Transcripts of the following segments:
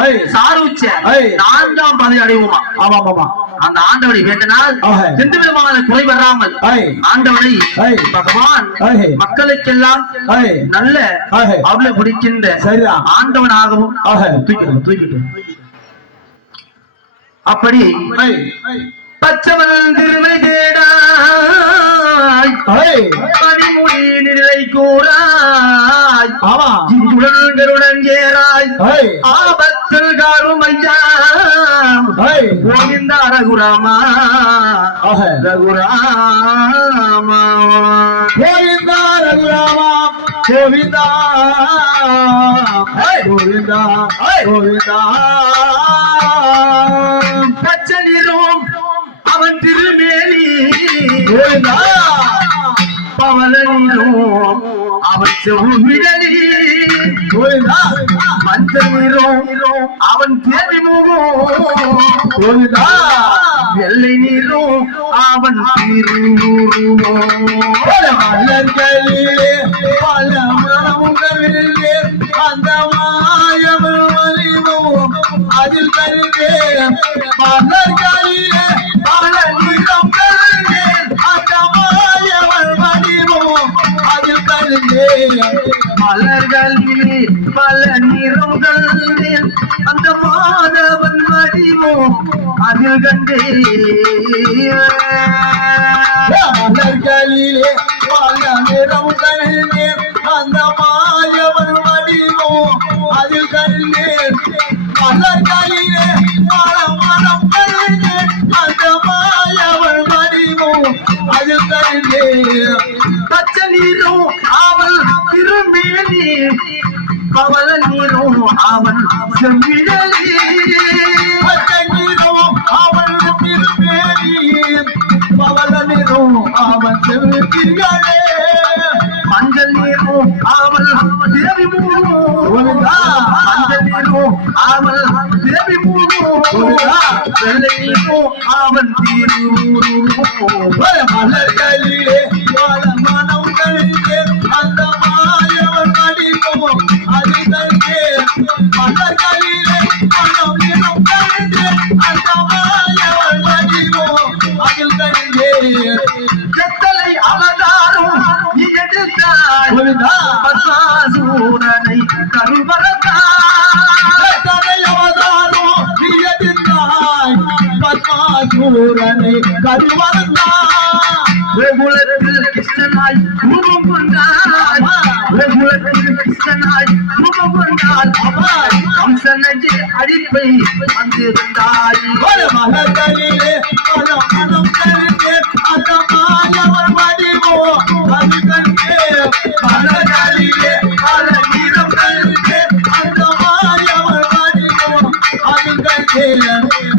ஐ. சாருச்ச ஐ. நான்காம் பதவி அடைவோமா ஆமா ஆமா அந்த ஆண்டவனை வேண்டினால். எந்த விதமான குறை வராமல். பகவான். மக்களுக்கெல்லாம் நல்ல முடிக்கின்ற சரிதான். ஆண்டவனாகவும் ஆஹா. தூக்கிட்டு தூக்கிட்டு அப்படி பச்சவன் திருமை தேடாய் பனிமொழி நிலை கூறாய் ஐ ஆபத்தில் காரும் ஐயா ஐ கோவிந்த ரகுராமா. ரகுராமா. கோவிந்தா ரகுராமா. கோவிந்தா கோவிந்தா கோவிந்தா பச்சை நிறம் அவன் திருமேனி. கோவிந்தா பவள அவன் செவ்விடலி மஞ்சள் அவன் தேவி முகம் வெள்ளை நீரும் அவன் திருவுருவம் பல மலர்களிலே பல மனமுகளிலே அந்த மாயவள் அதில் கருவே மலர்களிலே பல நிறங்களிலே மலர்களிலே பல நிறங்களில் அந்த மாதவன் வடிவோ அதில் கண்டே மலர்களிலே பல நிறங்களிலே அந்த மாயவள் வடிவும் அதில் கருவே மலர்களிலே பல மனங்களிலே அந்த மாயவள் வடிவும் அதில் கருவே பச்சை நீரும் திரும்பி நீரும் அவன் செவ்விழலி பச்சை நிறம் அவள் அவன் செல்விகளே மஞ்சள் நீரும் அவள் தேவி மஞ்சள் நீரும் அவள் தேவி வெள்ளை நீரும் அவன் மலர்களிலே பல மனம் கழித்தேன் பத்மாசூரனை கருவறந்தான் வெகுலத்தில் கிருஷ்ணனாய். கொண்டாய் கிருஷ்ணனாய் ரூபம் கொண்டாய் அவன் கம்சனுக்கு அழிப்பை வந்திருந்தாய் பல மலர்களிலே பல மனம் கருந்தே அந்த மாயவர் வடிவோ அது கண்டே மலர்களிலே பல நிறம் கருந்தே அந்த மாயவர் வடிவோ அது கண்டே.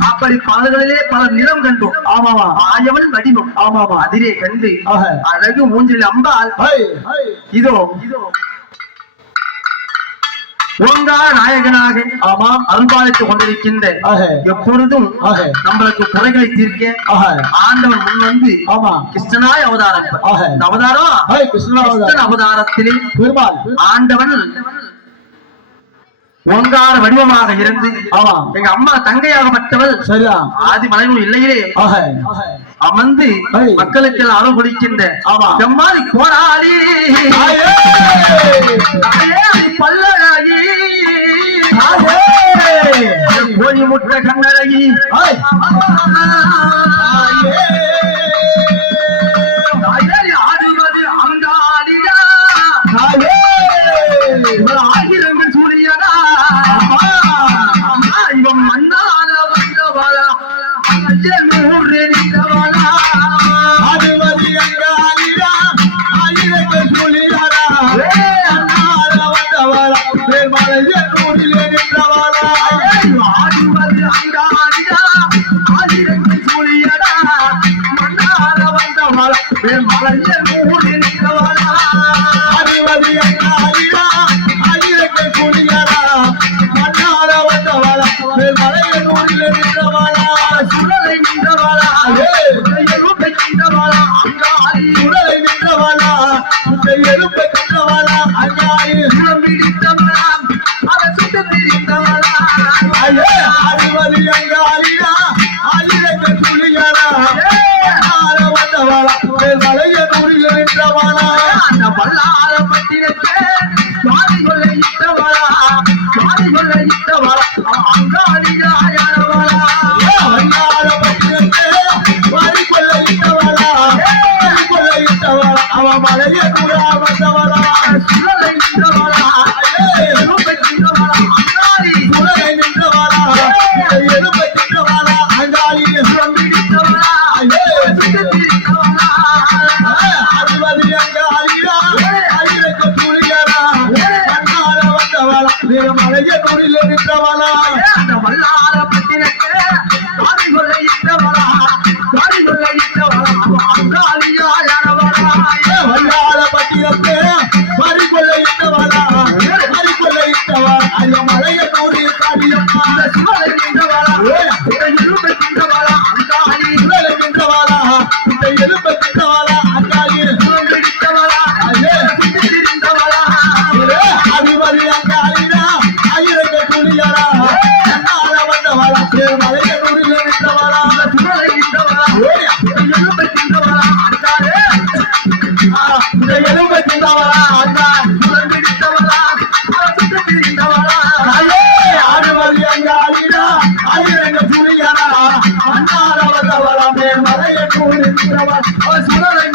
அப்படி பலர்களிலே பல நிறம் கண்டோம். ஆமாவா? ஆயவன் வடிவம். ஆமாவா? அதிலே கண்டு. அழகு மூஞ்சில் ஹை. இதோ இதோ. ஒழுங்கான நாயகனாக ஆமாம் அருள்பாலித்துக் கொண்டிருக்கின்ற. எப்பொழுதும். நம்மளுக்கு குறைகளை தீர்க்க. ஆண்டவன் முன் வந்து ஆமா. கிருஷ்ணனாய் அவதாரம் அவதாரம் கிருஷ்ணன் அவதாரத்திலே ஆண்டவன் ஒங்கார வடிவமாக இருந்து எங்க அம்மா தங்கையாகப்பட்டவள். சரிதான். ஆதி மலையூர் இல்லையிலே. அமர்ந்து. மக்களுக்கு அருள் கொடுக்கின்ற. செம்மாதி பல்லழகி ஆயே! கோழி முற்ற கண்ணழகி நின்றவளா. சுடலை நின்றவளா ஆயே! எருமை நின்றவளா அங்காளி உடலை எலும்பை கண்டவளா, அங்காளி. சுரம் பிடித்தவளா அவ சுட்டு திரிந்தவளா ஐயே ஆதிபதி அங்காளிடா ஆயிரங்கள் துளிகளா ஆற வந்தவளா மேல் அந்த பல்லார பட்டினத்தை அவன் மலையை கூட வந்தவளா மலைய நூறில்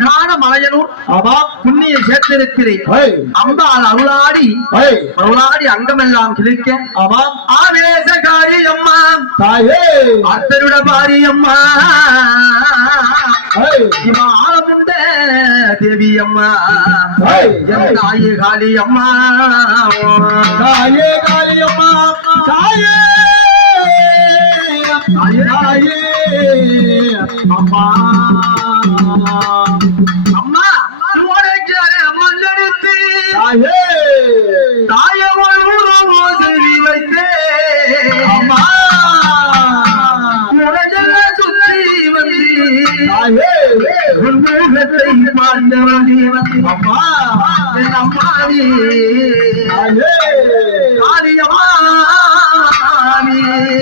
அழகான மலையனூர் புண்ணிய சேர்த்திருக்கிறேன் அம்பாள் அருளாடி அருளாடி அங்கமெல்லாம் கிழிக்க. ஆவேசகாரி அம்மா அத்தருட பாரி அம்மா ஆளமுண்ட தேவி அம்மா தாயி காளி அம்மா தாயே காளியம்மா. தாயே தாயே. அம்மா அம்மா. உன்முகத்தை பார்த்தவனே வந்து அம்மா என் அம்மாடி தாயே காளியம்மாடி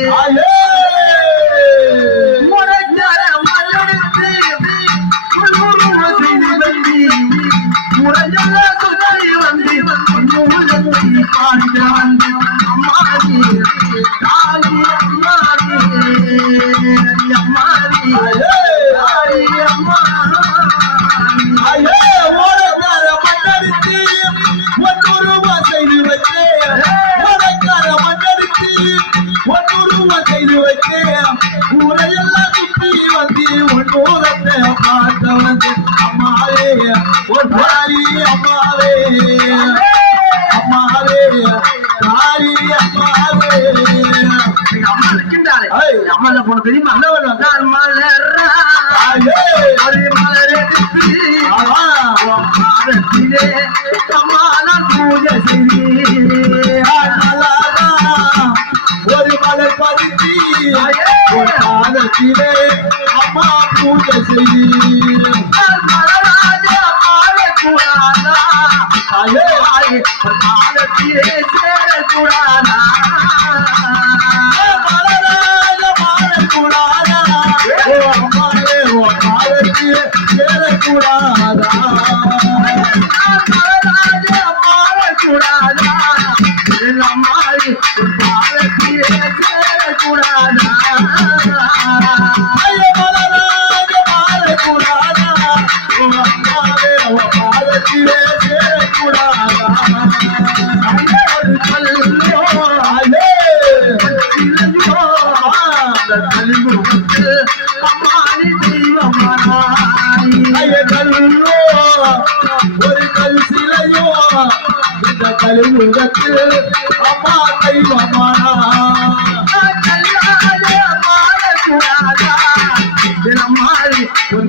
தாயே உனக்கார மல்லெடுத்து வந்து உலகெல்லாம் இருக்கின்றாளே ஐய். எங்க அம்மா என்ன போன தெரியுமா நான் மலர்றா ஐயே அது மலரெடுத்து ஆமா அவன் பாதத்திலே அம்மா நான் பூஜை அழகா ஒரு மலர் பதித்தி ஒரு பாதத்திலே அம்மா பூஜை செய்ய மலராஜ ஐயே பாதத்திலே சேரக்கூடாதா மலராஜ சேரக்கூடாதா மலராஜ மாறக்கூடாதா அம்மாடி பாதத்திலே சேரக்கூடாதா ஐயே மலராஜ மாறக்கூடாதா ஓ அம்மாவே ஓ பாதத்திலே சேரக்கூடாதா ஒரு கல்லோ ஐயே சிலையோ அந்த கல்வி அம்மானி தெய்வமானாய் ஐய கல்லோ ஒரு கல் சிலையோ இந்த கலிமுகத்தில் அம்மா தெய்வமானா உன்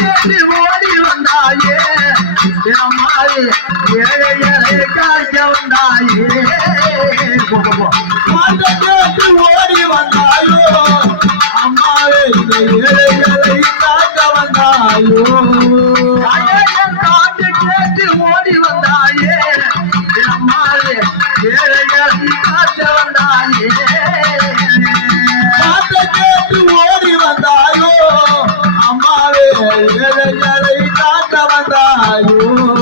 பாட்டு ஓடி வந்தாயே. என் அம்மாவே ஏழைகளை காய்க்க வந்தாயே. போ, ஓடி வந்தாயோ. அம்மாவே இந்த ஏழைகளை வந்தாயோ. கேட்டு ஓடி வந்தாயே. காய்க்க வந்தாயே. வேலைகளை காட்ட வந்தாயும்